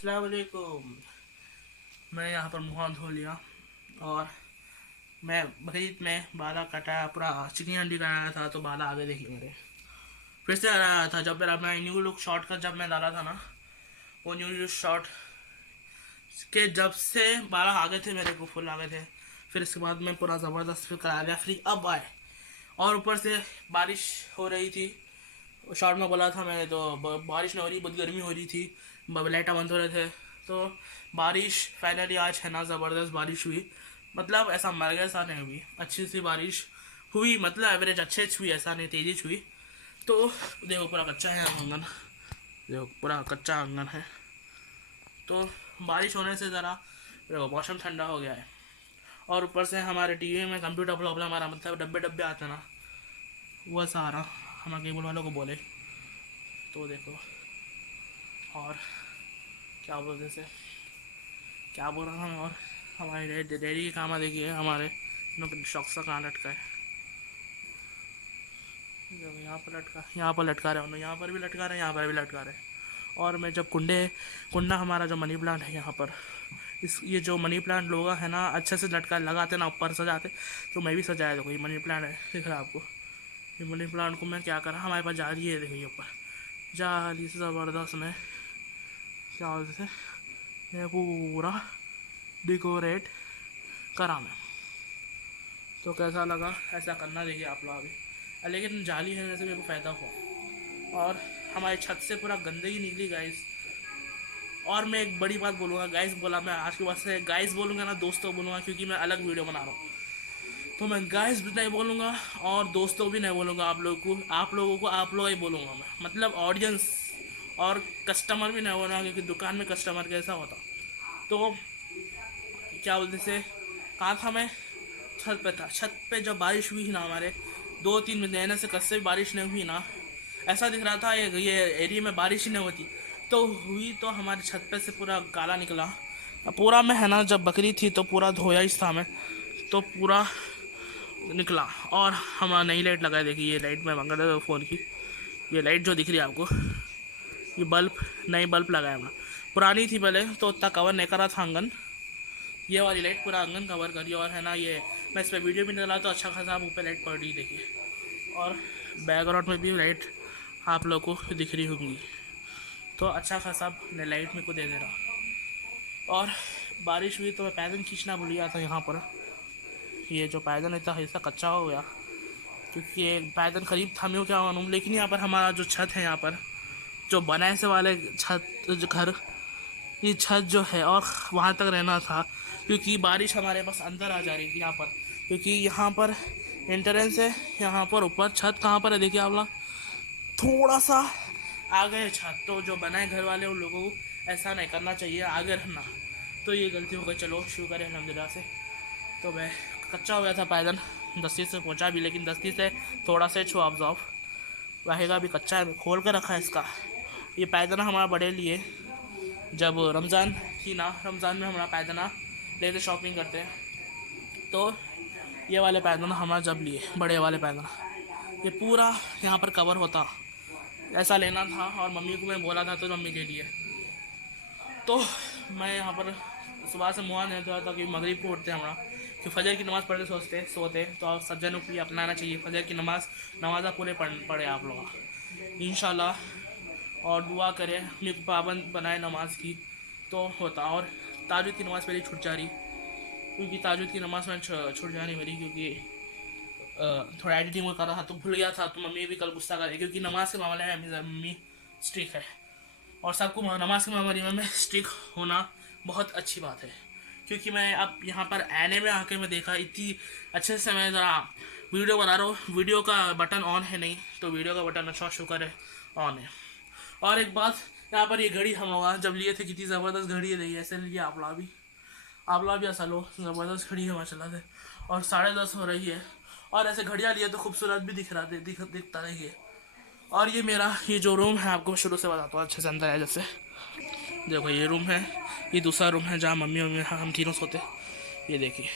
अस्सलाम वालेकुम। मैं यहाँ पर मुँह हाथ धो लिया और मैं बकरीद में बाला कटाया, पूरा चिकनी अंडी कराया था तो बाला आगे देखिए मेरे फिर से आ रहा था। जब मेरा मैं न्यू लुक शॉर्ट का जब मैं डाला था ना, वो न्यू लुक शॉर्ट के जब से बाला आगे थे मेरे को, फुल आगे थे। फिर इसके बाद मैं पूरा ज़बरदस्त फिर करा लिया फ्री अब आए। और ऊपर से बारिश हो रही थी, शॉर्ट में बोला था मैं, तो बारिश नहीं हो रही, बहुत गर्मी हो रही थी, लाइटा बंद हो रहे थे। तो बारिश फाइनली आज है ना, ज़बरदस्त बारिश हुई। मतलब ऐसा मर गया ऐसा नहीं हुई, अच्छी सी बारिश हुई, मतलब एवरेज अच्छे छुई, ऐसा नहीं तेजी छुई। तो देखो पूरा कच्चा है आंगन, देखो पूरा कच्चा आंगन है। तो बारिश होने से ज़रा देखो मौसम ठंडा हो गया है। और ऊपर से हमारे टीवी में कंप्यूटर प्रॉब्लम आ रहा, मतलब डब्बे डब्बे आते हैं ना, वो ऐसा आ रहा, हम केबल वालों को बोले तो देखो। और क्या बोलते से क्या बोल रहा था मैं, और हमारे डैडी के काम देखिए, हमारे शौक सा कहाँ लटका है, यहाँ पर लटका, यहाँ पर लटका रहे हैं, यहाँ पर भी लटका रहे हैं, यहाँ पर भी लटका रहे हैं। और मैं जब कुंडा हमारा जो मनी प्लांट है यहाँ पर, इस ये जो मनी प्लांट लोग है ना, अच्छे से लटका लगाते ना ऊपर सजाते, तो मैं भी सजाया। देखो ये मनी प्लांट है, दिख रहा है आपको। ये मनी प्लांट को मैं क्या करा, हमारे पास जाली है, देखो ये ऊपर जाली से ज़बरदस्त में क्या बोलते थे, ये पूरा डेकोरेट करा मैं। तो कैसा लगा, ऐसा करना देखिए आप लोग अभी। लेकिन जाली है वैसे मेरे को फ़ायदा हुआ। और हमारी छत से पूरा गंदगी निकली गाइस। और मैं एक बड़ी बात बोलूँगा गाइस, बोला मैं आज के बाद से गाइस बोलूँगा ना, दोस्तों बोलूँगा, क्योंकि मैं अलग वीडियो बना रहा हूँ। तो मैं गाइस भी नहीं बोलूँगा और दोस्तों भी नहीं बोलूँगा, आप लोगों को आप लोग ही बोलूँगा मैं, मतलब ऑडियंस और कस्टमर भी नहीं बोलूँगा, क्योंकि दुकान में कस्टमर कैसा होता। तो क्या बोलते से, कहाँ था मैं, छत पे था। छत पे जब बारिश हुई ना, हमारे 2-3 महीने से कस से भी बारिश नहीं हुई ना, ऐसा दिख रहा था ये एरिया में बारिश ही नहीं होती। तो हुई तो हमारी छत पे से पूरा काला निकला पूरा। मैं है ना, जब बकरी थी तो पूरा धोया ही था मैं, तो पूरा निकला। और हमारा नई लाइट लगाई, देखिए ये लाइट मैं मंगा था फ़ोन की, ये लाइट जो दिख रही है आपको, ये बल्ब, नई बल्ब लगाया हमने। पुरानी थी पहले तो उतना कवर नहीं करा था आंगन, ये वाली लाइट पूरा आंगन कवर करी। और है ना, ये मैं इस पर वीडियो भी नहीं डाला तो अच्छा खासा आप ऊपर लाइट पड़ रही देखिए। और बैकग्राउंड में भी लाइट आप लोग को दिख रही होंगी, तो अच्छा खासा लाइट मेरे को दे दे रहा। और बारिश हुई तो मैं पैदल खींचना भूल गया था यहाँ पर। ये जो पैदल इतना हिस्सा कच्चा हो गया, क्योंकि ये पैदल करीब था मैं क्या मालूम। लेकिन यहाँ पर हमारा जो छत है, यहाँ पर जो बनाए से वाले छत जो घर, ये छत जो है और वहाँ तक रहना था, क्योंकि बारिश हमारे पास अंदर आ जा रही थी यहाँ पर, क्योंकि यहाँ पर एंट्रेंस है। यहाँ पर ऊपर छत कहाँ पर है देखिए आप लोग, थोड़ा सा आगे है छत। तो जो बनाए घर वाले उन लोगों को ऐसा नहीं करना चाहिए, आगे रहना। तो ये गलती हो गई, चलो शुक्र है अल्हम्दुलिल्लाह से। तो मैं कच्चा हो गया था पैदल, दस्ती से पहुँचा भी, लेकिन दस्ती से थोड़ा सा छुआ ऑब्जॉर्व रहेगा, अभी कच्चा है, खोल कर रखा है इसका। ये पैदना हमारा बड़े लिए, जब रमज़ान थी ना, रमज़ान में हमारा पैदना लेते शॉपिंग करते हैं, तो ये वाले पैदना हमारा जब लिए बड़े वाले पैदना, ये पूरा यहाँ पर कवर होता, ऐसा लेना था। और मम्मी को मैं बोला था तो मम्मी ले लिए। तो मैं यहाँ पर सुबह से मुँह नहीं धोया था, कि मगरिब को उठते हमारा, कि फजर की नमाज़ पढ़ते सोते तो आप सज्जनों को भी अपनाना चाहिए, फजर की नमाज़ पूरे पढ़े आप लोग इंशाल्लाह। और दुआ करें मेरे को पाबंद बनाए नमाज की, तो होता। और ताजुद की नमाज़ मेरी छूट जा रही, क्योंकि ताजुद की नमाज़ में छूट जा रही मेरी, क्योंकि थोड़ा एडिटिंग में कर रहा था तो भूल गया था। तो मम्मी भी कल गुस्सा करे, क्योंकि नमाज के मामले में मम्मी स्ट्रिक है। और सबको नमाज के मामले में स्ट्रिक होना बहुत अच्छी बात है, क्योंकि मैं अब यहाँ पर आने में आके मैं देखा इतनी अच्छे से, मैं ज़रा वीडियो बना रहा हूँ, वीडियो का बटन ऑन है नहीं, तो वीडियो का बटन अच्छा शुक्र है ऑन है। और एक बात, यहाँ पर ये घड़ी हम लोग जब लिए थे, कितनी ज़बरदस्त घड़ी रही है, ऐसे लिए आप लोग भी ऐसा लो, ज़बरदस्त घड़ी है माशाल्लाह से। और 10:30 हो रही है, और ऐसे घड़ियाँ लिए तो खूबसूरत भी दिखता रही है। और ये जो रूम है, आपको शुरू से बताता हूँ अच्छे से अंदर है। जैसे देखो ये रूम है, ये दूसरा रूम है जहाँ मम्मी मम्मी हम तीनों सोते। ये देखिए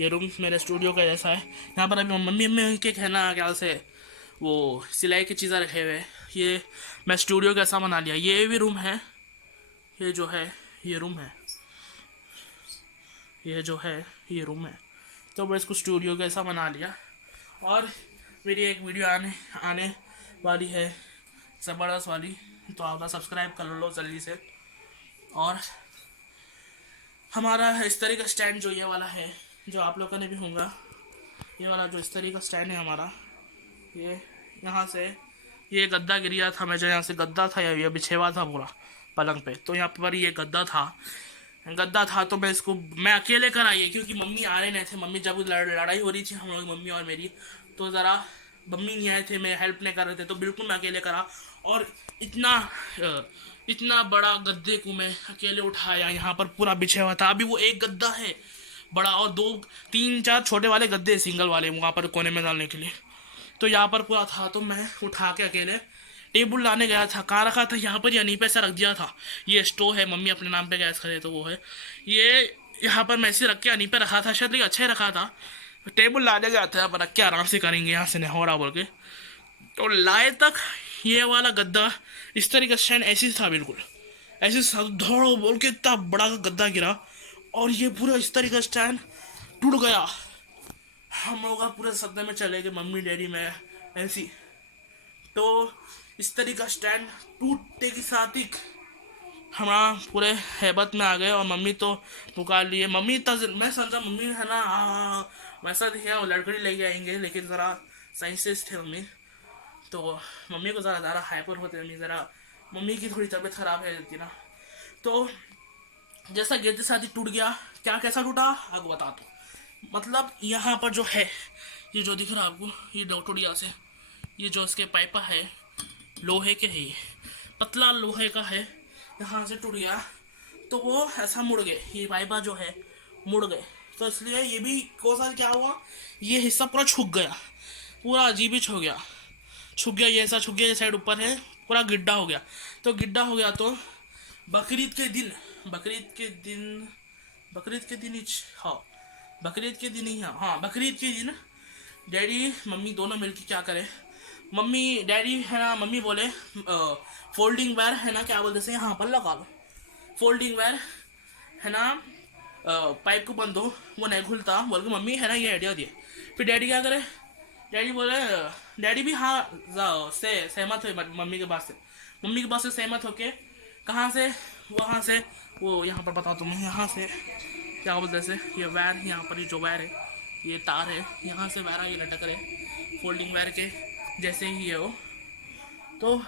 ये रूम मेरे स्टूडियो का जैसा है। यहाँ पर अभी मम्मी मम्मी उनके कहना ख्याल से वो सिलाई की चीज़ें रखे हुए हैं। ये मैं स्टूडियो कैसा बना लिया। ये भी रूम है, ये जो है ये रूम है, ये जो है ये रूम है। तो मैं इसको स्टूडियो कैसा बना लिया। और मेरी एक वीडियो आने आने वाली है ज़बरदस्त वाली, तो आप सब्सक्राइब कर लो जल्दी से। और हमारा इस तरह का स्टैंड जो ये वाला है, जो आप लोगों ने भी होगा, ये वाला जो इस तरह का स्टैंड है हमारा, ये यहाँ से ये गद्दा गिर गया था, मैं जो यहाँ से गद्दा था ये बिछेवा था पूरा पलंग पे, तो यहाँ पर ये गद्दा था तो मैं अकेले कर आई, क्योंकि मम्मी आ रहे नहीं थे। मम्मी जब लड़ाई हो रही थी हम लोग, मम्मी और मेरी, तो ज़रा मम्मी नहीं आए थे, मैं हेल्प नहीं कर रहे थे, तो बिल्कुल मैं अकेले करा। और इतना बड़ा गद्दे को मैं अकेले उठाया, यहाँ पर पूरा बिछा हुआ था। अभी वो एक गद्दा है बड़ा और 2 3 4 छोटे वाले गद्दे सिंगल वाले वहाँ पर कोने में डालने के लिए, तो यहाँ पर पूरा था। तो मैं उठा के अकेले टेबल लाने गया था, कहाँ रखा था, यहाँ पर या नहीं पे ऐसा रख दिया था। ये स्टोव है, मम्मी अपने नाम पे गैस करे तो वो है ये, यहाँ पर मैं ऐसे रख के यहीं पे रखा था शायद, लेकिन अच्छा ही रखा था। टेबल लाने गया था पर रख के आराम से करेंगे यहाँ से नहीं हो रहा बोल के, तो लाए तक ये वाला गद्दा इस तरीके का स्टैंड ऐसे था, बिल्कुल ऐसे धड़ो बोल के इतना बड़ा गद्दा गिरा और ये पूरा इस तरीके का स्टैंड टूट गया। हम लोग पूरे सदमे में चले गए, मम्मी डैडी मैं ऐसी। तो इस तरीके का स्टैंड टूटते के साथ ही हमारा पूरे हैबत में आ गए और मम्मी तो पुकार लिए। मम्मी मैं समझा मम्मी है ना वैसा दिखा वो लड़कड़ी लेके आएंगे, लेकिन ज़रा साइंसिस थे मम्मी, तो मम्मी को ज़रा हाइपर होते मम्मी, ज़रा मम्मी की थोड़ी तबीयत ख़राब है जाती ना। तो जैसा गिरते साथ ही टूट गया। क्या कैसा टूटा आपको बता दो, मतलब यहाँ पर जो है ये जो दिख रहा है आपको, ये डॉक्टोरिया से ये जो इसके पाइपा है लोहे के है, ये पतला लोहे का है, यहाँ से टूट गया तो वो ऐसा मुड़ गए, ये पाइपा जो है मुड़ गए, तो इसलिए ये भी कोसा क्या हुआ, ये हिस्सा पूरा छुक गया, पूरा अजीब ही छुक गया, ये ऐसा छुक गया, ये साइड ऊपर है पूरा गिड्ढा हो गया। तो गिड्ढा हो गया तो बकरीद के दिन ही, हाँ बकरीद के दिन ही, हाँ बकरीद के दिन डैडी मम्मी दोनों मिलके क्या करे, मम्मी डैडी है ना, मम्मी बोले फोल्डिंग वायर है ना, क्या बोलते हैं यहाँ पर लगा लो फोल्डिंग वायर है ना, पाइप को बंद हो, वो नहीं खुलता बोल के मम्मी है ना ये आइडिया दिए। फिर डैडी क्या करे, डैडी बोले, डैडी भी हाँ से सहमत हुए मम्मी के बात से सहमत होके, कहाँ से, वहाँ से वो यहाँ पर बताओ तुम्हें, यहाँ से क्या बोलते हैं ये वायर, यहाँ पर ये जो वायर है ये तार है, यहाँ से वायर ये लटक रहे फोल्डिंग वायर के जैसे ही ये हो। तो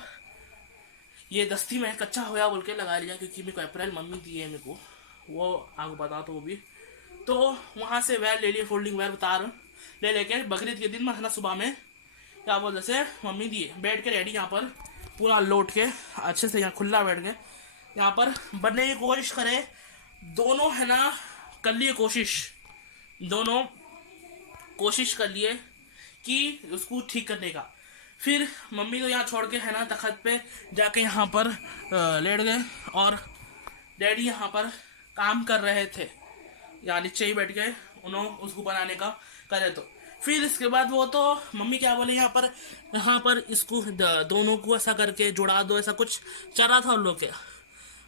ये दस्ती में कच्चा होया बोल के लगा लिया, क्योंकि मेरे को अप्रैल मम्मी दी है मेरे को, वो आपको बता तो वो भी। तो वहाँ से वायर ले लिए, फोल्डिंग वायर तार ले लेके बकरीद के दिन में सुबह में क्या बोलते से मम्मी दिए, बैठ के रेडी यहाँ पर पूरा लौट के अच्छे से यहाँ खुला बैठ के यहाँ पर बनने की कोशिश करे, दोनों है ना कर लिए दोनों कोशिश कर लिए कि उसको ठीक करने का। फिर मम्मी को यहाँ छोड़ के है ना तखत पे जाके यहाँ पर लेट गए और डैडी यहाँ पर काम कर रहे थे, यहाँ नीचे ही बैठ गए उन्होंने उसको बनाने का करे। तो फिर इसके बाद वो तो मम्मी क्या बोले, यहाँ पर इसको दोनों को ऐसा करके जुड़ा दो, ऐसा कुछ चला था उन लोग के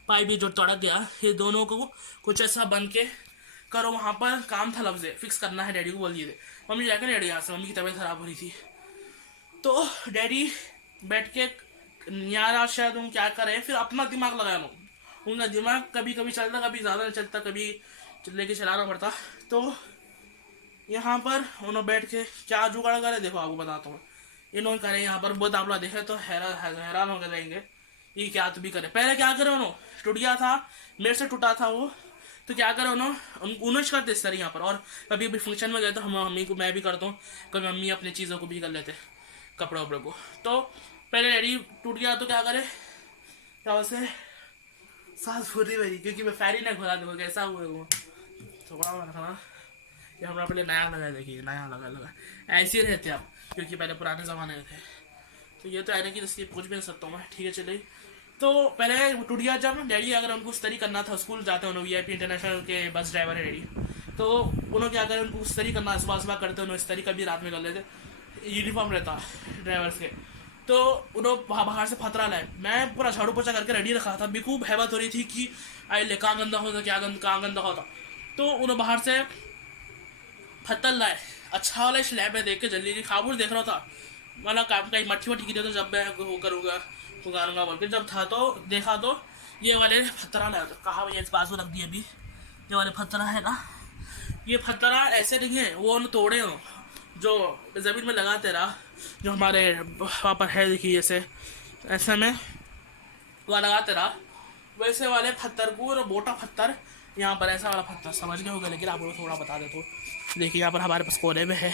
पाइप भी जो तड़क गया, ये दोनों को कुछ ऐसा बन के करो, वहाँ पर काम था लफ्ज़ फिक्स करना है, डैडी को बोल दिए थे। मम्मी जाकर डैडी यहाँ से, मम्मी की तबीयत ख़राब हो रही थी, तो डैडी बैठ के यार शायद उन क्या करें, फिर अपना दिमाग लगाया उनका दिमाग कभी कभी चलता, कभी ज़्यादा नहीं चलता, कभी लेके चलाना पड़ता। तो यहाँ पर उन्होंने बैठ के क्या जुगाड़ करे, देखो आपको बताता हूँ इन्होंने करे यहाँ पर, बहुत आप लोग देखे तो हैरान होकर रहेंगे ये क्या तो भी करे। पहले क्या करे उन्होंने, टूट गया था मेरे से टूटा था वो, तो क्या करे उन्होंने करते इस तरह यहाँ पर। और कभी भी फंक्शन में गए तो हम मम्मी को मैं भी करता हूँ, कभी मम्मी अपनी चीज़ों को भी कर लेते कपड़े वपड़े को। तो पहले रेडी टूट गया तो क्या करे, क्या वैसे सांस फूल रही मेरी, क्योंकि मैं फैरी नहीं खोला देखो कैसा हुआ वो थोड़ा रखना, ये हमारा पहले नया लगा, देखिए नया लगा ऐसे ही रहते आप, क्योंकि पहले पुराने ज़माने में थे। तो ये तो आने की तस्वीर कुछ भी नहीं सकता हूँ मैं, ठीक है चलिए। तो पहले टूट गया जब डैडी, अगर उनको उस तरीके करना था, स्कूल जाते हैं उन्होंने VIP इंटरनेशनल के बस ड्राइवर है डैडी, तो उन्होंने क्या करें उनको उस तरीके करना, सुबह करते उन्होंने इस तरीका भी रात में कर लेते, यूनिफॉर्म रहता ड्राइवर्स के, तो उन्होंने बाहर से फतरा लाए, मैं पूरा झाड़ू पोछा करके रेडी रखा था, बिल्कुल हैबत हो रही थी कि आई ले कहाँ गंदा होता, क्या कहाँ गंदा होता। तो उन्होंने बाहर से फत्तर लाए, अच्छा वाला स्लैब में देख के जल्दी जल्दी खाबूर देख रहा था, मतलब काम कहीं मट्टी वट्टी गिरी तो जब मैं वो करूँगा पुकारूंगा बोल के, जब था तो देखा तो ये वाले फत्तरा लाया, तो कहा भैया इस बाजू रख दिए अभी, ये वाले फत्तरा है ना, ये फत्तरा ऐसे नहीं है, वो उन्होंने तोड़े हो जो ज़मीन में लगाते रहा, जो हमारे वहाँ पर है देखिए जैसे ऐसे में वहाँ लगाते रहा, वैसे वाले पत्थर को, और मोटा पत्थर यहाँ पर ऐसा वाला पत्थर समझ गए होगा, लेकिन आप लोग थोड़ा बता दे तो देखिए यहाँ पर हमारे पास कोने में है,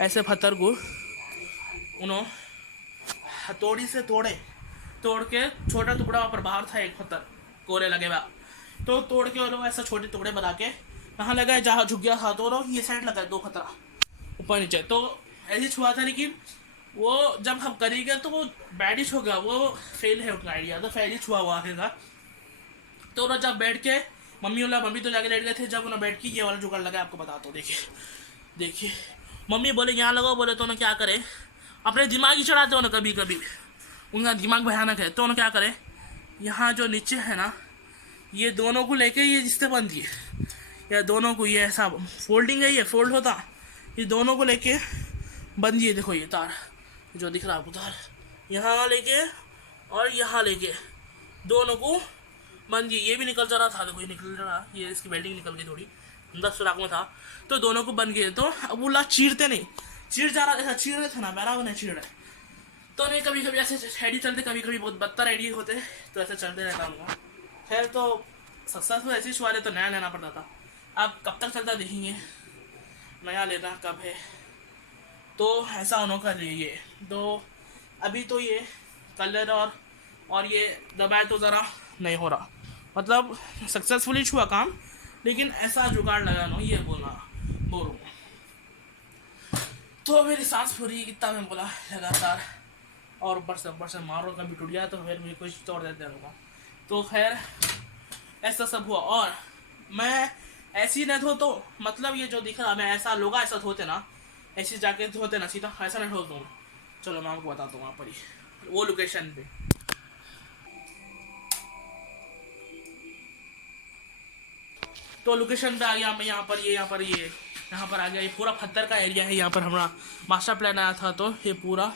ऐसे पत्थर को उन्होंने हथौड़ी से तोड़ के छोटा टुकड़ा वहाँ पर बाहर था एक पत्थर कोरे लगे हुआ, तो तोड़ के वो लोग ऐसा छोटे टुकड़े बना के कहाँ लगाए जहाँ झुक गया था, तो लोग ये साइड लगाए 2 पत्थरा ऊपर नीचे, तो ऐसे छुआ था, लेकिन वो जब हम करेंगे तो वो बैडिश होगा, वो फेल है उनका आइडिया, तो फेल ही छुआ हुआ आखिरकार। तो उन्होंने जब बैठ के मम्मी तो जाके लेट गए थे, जब उन्होंने बैठ के ये वाला जुगाड़ लगा, आपको बताता हूँ, देखिए मम्मी बोले यहाँ लगाओ, बोले तो उन्होंने क्या करे, अपने दिमाग ही चढ़ाते हो ना कभी कभी, उनका दिमाग भयानक है, तो उन्होंने क्या करे, यहाँ जो नीचे है ना, ये दोनों को लेके ये रिश्ते बन दिए, या दोनों को ये ऐसा फोल्डिंग है, ये फोल्ड होता, ये दोनों को लेके बन दिए, देखो ये तार जो दिख रहा है आपको, तार यहाँ लेके और यहाँ लेके दोनों को बन दिए, ये भी निकल जा रहा था, देखो ये निकल रहा, ये इसकी वेल्डिंग निकल गई थोड़ी 10 सुराख में था, तो दोनों को बन गए, तो अब वो ला चीरते नहीं, चीर जा रहा, ऐसा चीर रहे थे ना, मेरा वो नहीं चीर रहे, तो नहीं कभी कभी ऐसे हेडी चलते, कभी कभी बहुत बदतर आइडी होते, तो ऐसे चलते रहता उनका। खैर तो सक्सेसफुल ऐसे छुआ रहे तो नया लेना पड़ता था, अब कब तक चलता देखेंगे, नया लेना कब है, तो ऐसा उन्होंने कर लिए ये, तो अभी तो ये कलर और ये दबाए तो ज़रा नहीं हो रहा, मतलब सक्सेसफुली छुआ काम, लेकिन ऐसा जुगाड़ लगा ना, ये बोल रहा तो मेरी सांस पूरी कितना मैं बोला लगातार, और ऊपर से मारो कभी टूट गया तो फिर मुझे कुछ तोड़ देते रहूँगा, तो खैर ऐसा सब हुआ, और मैं ऐसी नहीं धो, तो मतलब ये जो दिख रहा मैं ऐसा लोग ऐसा धोते ना, ऐसे जाके धोते ना सीधा, ऐसा नहीं धोता हूँ, चलो मैं आपको बताता हूँ वहाँ पर ही वो लोकेशन पे। तो लोकेशन पे आ गया मैं, यहाँ पर आ गया, ये पूरा पत्थर का एरिया है, यहाँ पर हमारा मास्टर प्लान आया था, तो ये पूरा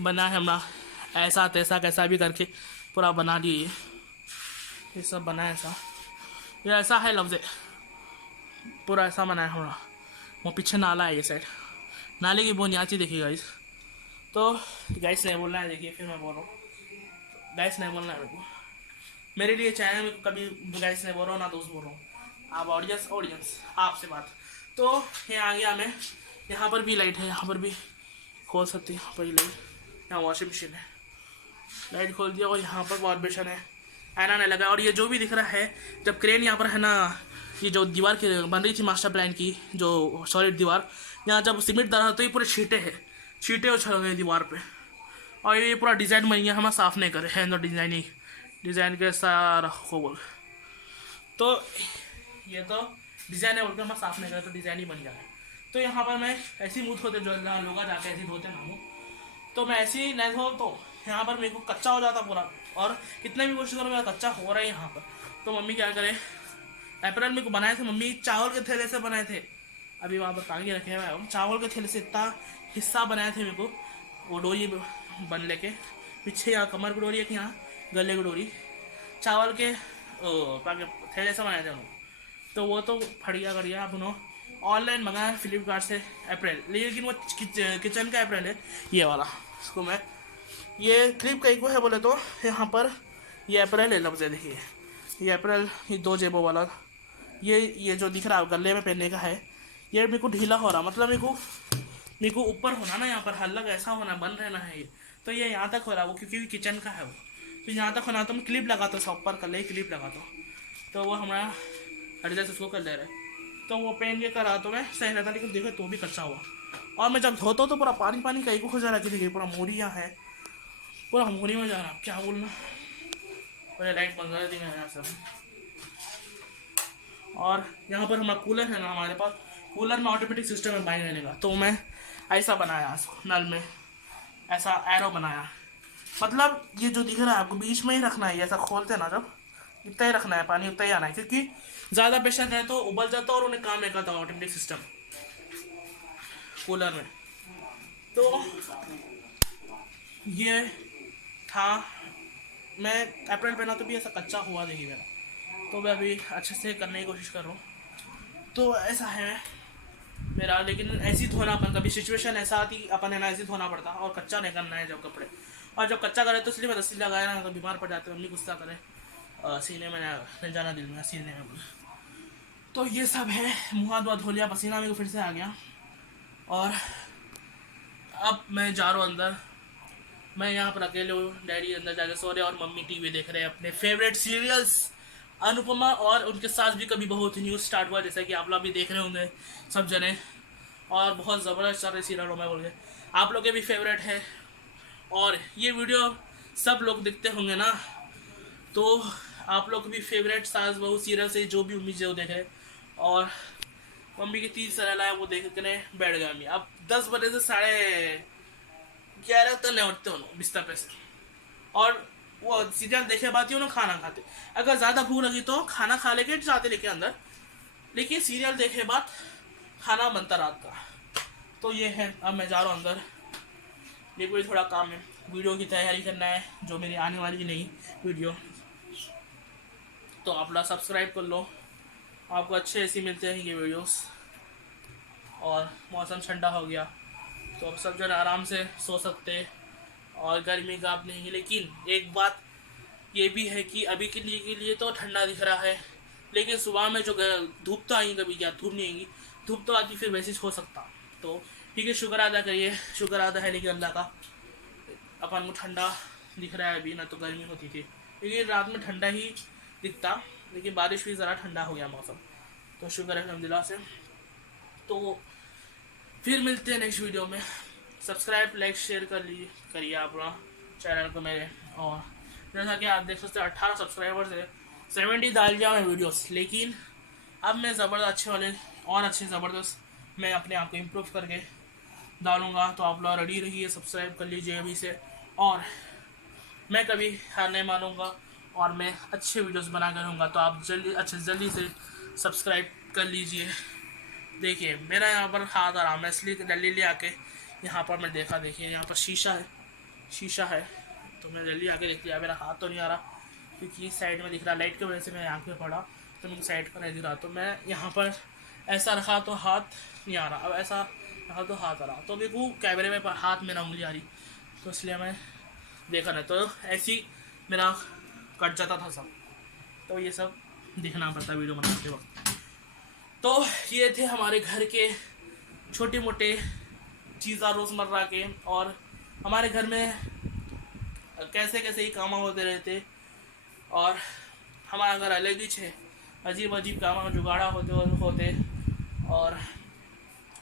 बना है हमारा, ऐसा तैसा कैसा भी करके पूरा बना दिए, ये सब बना है ऐसा, ये ऐसा है लफ्ज़ पूरा ऐसा बना है हमारा, वो पीछे नाला है, ये साइड नाले की बुनियाद ही देखिए गाइस, तो गाइस नहीं बोलना है, देखिए फिर मैं बोल रहा हूँ, गाइस नहीं बोलना है मेरे को, मेरे लिए चैनल में कभी गाइस नहीं बोल रहा हूँ ना दोस्त बोल रहा हूँ, आप ऑडियंस आपसे बात, तो यहाँ आ गया मैं, यहाँ पर भी लाइट है, यहाँ पर भी खोल सकती है, यहाँ पर ही लाइट, यहाँ वॉशिंग मशीन है, लाइट खोल दिया, और यहाँ पर वॉश बेसिन है, आईना नहीं लगा, और ये जो भी दिख रहा है, जब क्रेन यहाँ पर है ना, ये जो दीवार की बन रही थी मास्टर प्लान की, जो सॉलिड दीवार, यहाँ जब सीमेंट डाला तो ये पूरे छींटे उछल गए दीवार पे, और ये पूरा डिज़ाइन बन गया, हम साफ नहीं करे हैं, तो डिज़ाइन के सारा हो बोल, तो ये तो डिज़ाइन है बोल के हम साफ नहीं करे, तो डिज़ाइन ही बन गया है, तो यहाँ पर मैं ऐसी मुँह धोते जो लोग जाके ऐसे धोते ना मुँह, तो मैं ऐसे ही नहीं धो, तो यहाँ पर मेरे को कच्चा हो जाता पूरा, और कितने भी कोशिश करो मेरा कच्चा हो रहा है यहाँ पर, तो मम्मी क्या करे, अप्रैल मेरे को बनाए थे मम्मी, चावल के थैले से बनाए थे, अभी वहाँ पर टांगे रखे हुए हैं, चावल के थैले से इतना हिस्सा बनाए थे मेरे को, वो डोरी बन लेके पीछे, यहाँ कमर की डोरी है कि यहाँ गले की डोरी, चावल के थैले से बनाए थे उन्होंने, तो वो तो फट गया कर गया, अब उन्होंने ऑनलाइन मंगाया फ्लिपकार्ट से अप्रैल, लेकिन वो किचन का अप्रैल है ये वाला, इसको मैं ये क्लिप कहीं को है बोले तो यहाँ पर ये अप्रैल है लफ्ज़, देखिए ये अप्रैल, ये 2 जेबों वाला, ये जो दिख रहा है गले में पहनने का है, ये मेरे को ढीला हो रहा, मतलब मेरे को ऊपर होना ना, यहाँ पर हल्का ऐसा होना, बंद रहना है ये, तो ये यहाँ तक हो रहा है वो, क्योंकि किचन का है वो, तो यहाँ तक होना, तो मैं क्लिप लगाता हूँ, सब पर कर ले क्लिप लगाता हूँ, तो वो हमारा एडजस्ट उसको कर ले रहा है, तो वो पहन के करा तो मैं सही रहता, लेकिन देखो तो भी कच्चा हुआ, और मैं जब धोता हूँ तो पूरा पानी कहीं को हो जा रहा है, देखिए पूरा मोरिया है, पूरा मोरी में जा रहा, क्या बोलना, पहले लाइट बंद कर देंगे यहाँ सब, और यहाँ पर हमारा कूलर है ना, हमारे पास कूलर में ऑटोमेटिक सिस्टम है पानी रहने का, तो मैं ऐसा बनाया इसको, नल में ऐसा एरो बनाया, मतलब ये जो दिख रहा है आपको बीच में ही रखना है, ऐसा खोलते ना जब इतना ही रखना है, पानी उतना ही आना है, क्योंकि ज़्यादा प्रेशर है तो उबल जाता है और उन्हें काम नहीं करता ऑटोमेटिक सिस्टम कूलर में। तो ये था, मैं अप्रैल पहना तो भी ऐसा कच्चा हुआ नहीं मेरा, तो मैं अभी अच्छे से करने की कोशिश कर रहा हूँ। तो ऐसा है मेरा, लेकिन ऐसी धोना अपन, कभी सिचुएशन ऐसा आती अपन है ना ऐसी धोना पड़ता, और कच्चा नहीं करना है जब कपड़े, और जब कच्चा करे तो इसलिए मैं दस्ती लगाया ना, तो बीमार पड़ जाते हैं, मम्मी गुस्सा करे, सीने में नहीं जाना दिल में, सीने में। तो ये सब है, मुँह हाथ धो लिया, पसीना मेरे को फिर से आ गया, और अब मैं जा रहा हूँ अंदर। मैं यहाँ पर अकेले हूँ, डैडी अंदर जाके सो रहे और मम्मी टीवी देख रहे हैं अपने फेवरेट सीरियल्स अनुपमा, और उनके साथ भी कभी बहुत न्यूज़ स्टार्ट हुआ, जैसा कि आप लोग भी देख रहे होंगे सब जने, और बहुत ज़बरदस्त चल रहे सीरियल में बोल के, आप लोग के भी फेवरेट है। और ये वीडियो सब लोग देखते होंगे ना, तो आप लोग भी फेवरेट सास बहू सीरियल से जो भी उम्मीद जो देखे, और मम्मी की 30 साल आया वो देखने बैठ गया मम्मी। अब 10 बजे से 11:30 तक नहीं उठते उन्होंने बिस्तर पे से, और वो सीरियल देखे बाद ही उन्होंने खाना खाते, अगर ज़्यादा भूख लगी तो खाना खा लेके जाते लेके अंदर, लेकिन सीरियल देखे बाद खाना बनता रात का। तो ये है, अब मैं जा रहा हूँ अंदर, ये कोई थोड़ा काम है, वीडियो की तैयारी करना है जो मेरी आने वाली नई वीडियो, तो आप लोग सब्सक्राइब कर लो, आपको अच्छे ऐसे मिलते हैं ये वीडियोस। और मौसम ठंडा हो गया तो अब सब जन आराम से सो सकते, और गर्मी का आप नहीं, लेकिन एक बात ये भी है कि अभी के लिए तो ठंडा दिख रहा है, लेकिन सुबह में जो धूप तो आएगी, कभी क्या धूप नहीं आएगी, धूप तो आती फिर वैसे हो सकता। तो ठीक है, शुक्र अदा करिए, शुक्र अदा है लेकिन अल्लाह का, अपन को ठंडा दिख रहा है अभी, ना तो गर्मी होती थी, लेकिन रात में ठंडा ही दिखता, लेकिन बारिश भी ज़रा ठंडा हो गया मौसम, तो शुक्र है अल्हम्दुलिल्लाह से। तो फिर मिलते हैं नेक्स्ट वीडियो में, सब्सक्राइब लाइक शेयर करिए आप लोग चैनल को मेरे, और जैसा कि आप देख सकते हैं 18 सब्सक्राइबर्स है, 70 डाल दिया मैं वीडियोस, लेकिन अब मैं ज़बरदस्त अच्छे वाले और अच्छे ज़बरदस्त मैं अपने आप को इम्प्रूव करके डालूँगा, तो आप लोग रेडी रहिए, सब्सक्राइब कर लीजिए अभी से, और मैं कभी हार नहीं मानूँगा, और मैं अच्छे वीडियोस बना कर रहूँगा, तो आप जल्दी से सब्सक्राइब कर लीजिए। देखिए मेरा यहाँ पर हाथ आराम है, इसलिए जल्दी ले आके यहाँ पर मैं देखा, देखिए यहाँ पर शीशा है, तो मैं जल्दी आके देख लिया, मेरा हाथ तो नहीं आ रहा क्योंकि साइड में दिख रहा, लाइट की वजह से मैं आँख में पड़ा तो मेरी साइड पर नहीं दिख रहा, तो मैं यहाँ पर ऐसा रखा तो हाथ नहीं आ रहा, अब ऐसा रखा तो हाथ आ रहा, तो मेरे को कैमरे में हाथ मेरा उंगली आ रही, तो इसलिए मैं देखा नहीं, तो ऐसी मेरा कट जाता था सब, तो ये सब दिखना पड़ता वीडियो बनाते वक्त। तो ये थे हमारे घर के छोटे मोटे चीज़ा रोज़मर्रा के, और हमारे घर में कैसे कैसे ही काम होते रहते, और हमारा घर अलग ही है, अजीब अजीब काम जुगाड़ा होते, और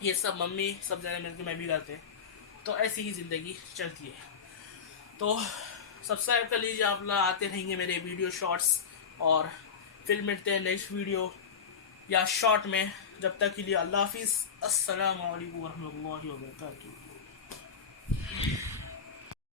ये सब मम्मी सब जने मिलकर मैं भी करते, तो ऐसी ही ज़िंदगी चलती है। तो सब्सक्राइब कर लीजिए, आप लोग आते रहेंगे मेरे वीडियो शॉर्ट्स, और फिर मिलते हैं नेक्स्ट वीडियो या शॉर्ट में, जब तक के लिए अल्लाह हाफिज़, अस्सलाम वालेकुम रहमतुल्लाहि व बरकातुहू।